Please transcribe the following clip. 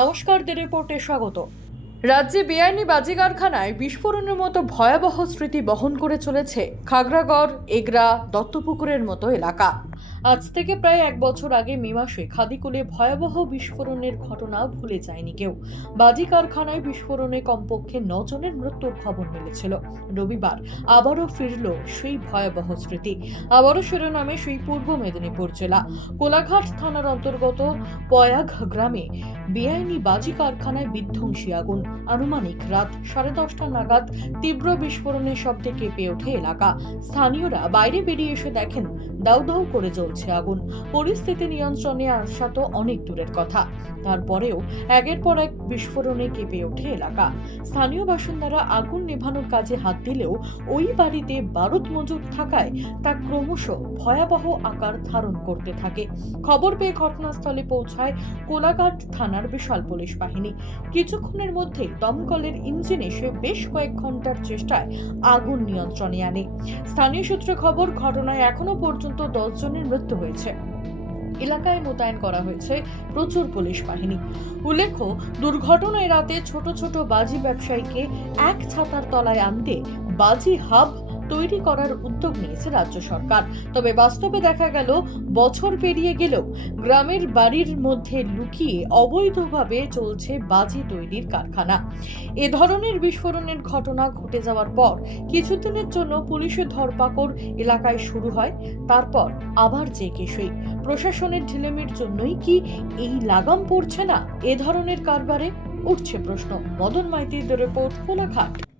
নমস্কার দি রিপোর্টে স্বাগত। রাজ্যে বেআইনি বাজি কারখানায় বিস্ফোরণের মতো ভয়াবহ স্মৃতি বহন করে চলেছে খাগড়াগড়, এগরা, দত্তপুকুরের মতো এলাকা। আজ থেকে প্রায় এক বছর আগে মে মাসে খাদিকুলে ভয়াবহ বিস্ফোরণের ঘটনা ভুলে যায়নি কেউ। বাজি কারখানায় বিস্ফোরণে কমপক্ষে নজনের মৃত্যুর খবর মিলেছিল। রবিবার আবারও ফিরল সেই ভয়াবহ স্মৃতি। আবারও শিরোনামে সেই পূর্ব মেদিনীপুর জেলা। কোলাঘাট থানার অন্তর্গত পয়াঘ গ্রামে বেআইনি বাজি কারখানায় বিধ্বংসী আগুন। আনুমানিক রাত সাড়ে দশটা নাগাদ তীব্র বিস্ফোরণের শব্দে কেঁপে ওঠে এলাকা। স্থানীয়রা বাইরে বেরিয়ে এসে দেখেন দাউ দাউ করে জ্বলছে আগুন। পরিস্থিতি নিয়ন্ত্রণে আসা তো অনেক দূরের কথা। তারপরেও একের পর এক বিস্ফোরণে কেঁপে ওঠে এলাকা। স্থানীয় বাসিন্দারা আগুন নেভানোর কাজে হাত দিলেও ওই বাড়িতে বারুদ মজুদ থাকায় তা ক্রমশ ভয়াবহ আকার ধারণ করতে থাকে। খবর পেয়ে ঘটনাস্থলে পৌঁছায় কোলাঘাট থানার বিশাল পুলিশ বাহিনী। কিছুক্ষণের মধ্যে দমকলের ইঞ্জিন এসে বেশ কয়েক ঘণ্টার চেষ্টায় আগুন নিয়ন্ত্রণে আনে। স্থানীয় সূত্রে খবর, ঘটনায় এখনও পর্যন্ত দশ জনের মৃত্যু হয়েছে। এলাকায় মোতায়েন করা হয়েছে প্রচুর পুলিশ বাহিনী। উল্লেখ্য, দুর্ঘটনায় রাতে ছোট ছোট বাজি ব্যবসায়ীকে এক ছাতার তলায় আনতে বাজি হাব তৈরি করার উদ্যোগ নিয়েছে রাজ্য সরকার। তবে বাস্তবে দেখা গেল, বছর পেরিয়ে গেলেও গ্রামের বাড়ির মধ্যে লুকিয়ে অবৈধভাবে চলছে বাজি তৈরির কারখানা। এ ধরনের বিস্ফোরণের ঘটনা ঘটে যাওয়ার পর কিছুদিনের জন্য পুলিশের ধরপাকড় এলাকায় শুরু হয়, তারপর আবার যে কেসই প্রশাসনের ঢিলেমির জন্যই কি এই লাগাম পড়ছে না? এ ধরনের কারবারে উঠছে প্রশ্ন। মদন মাইতির রিপোর্ট, কোলাঘাট।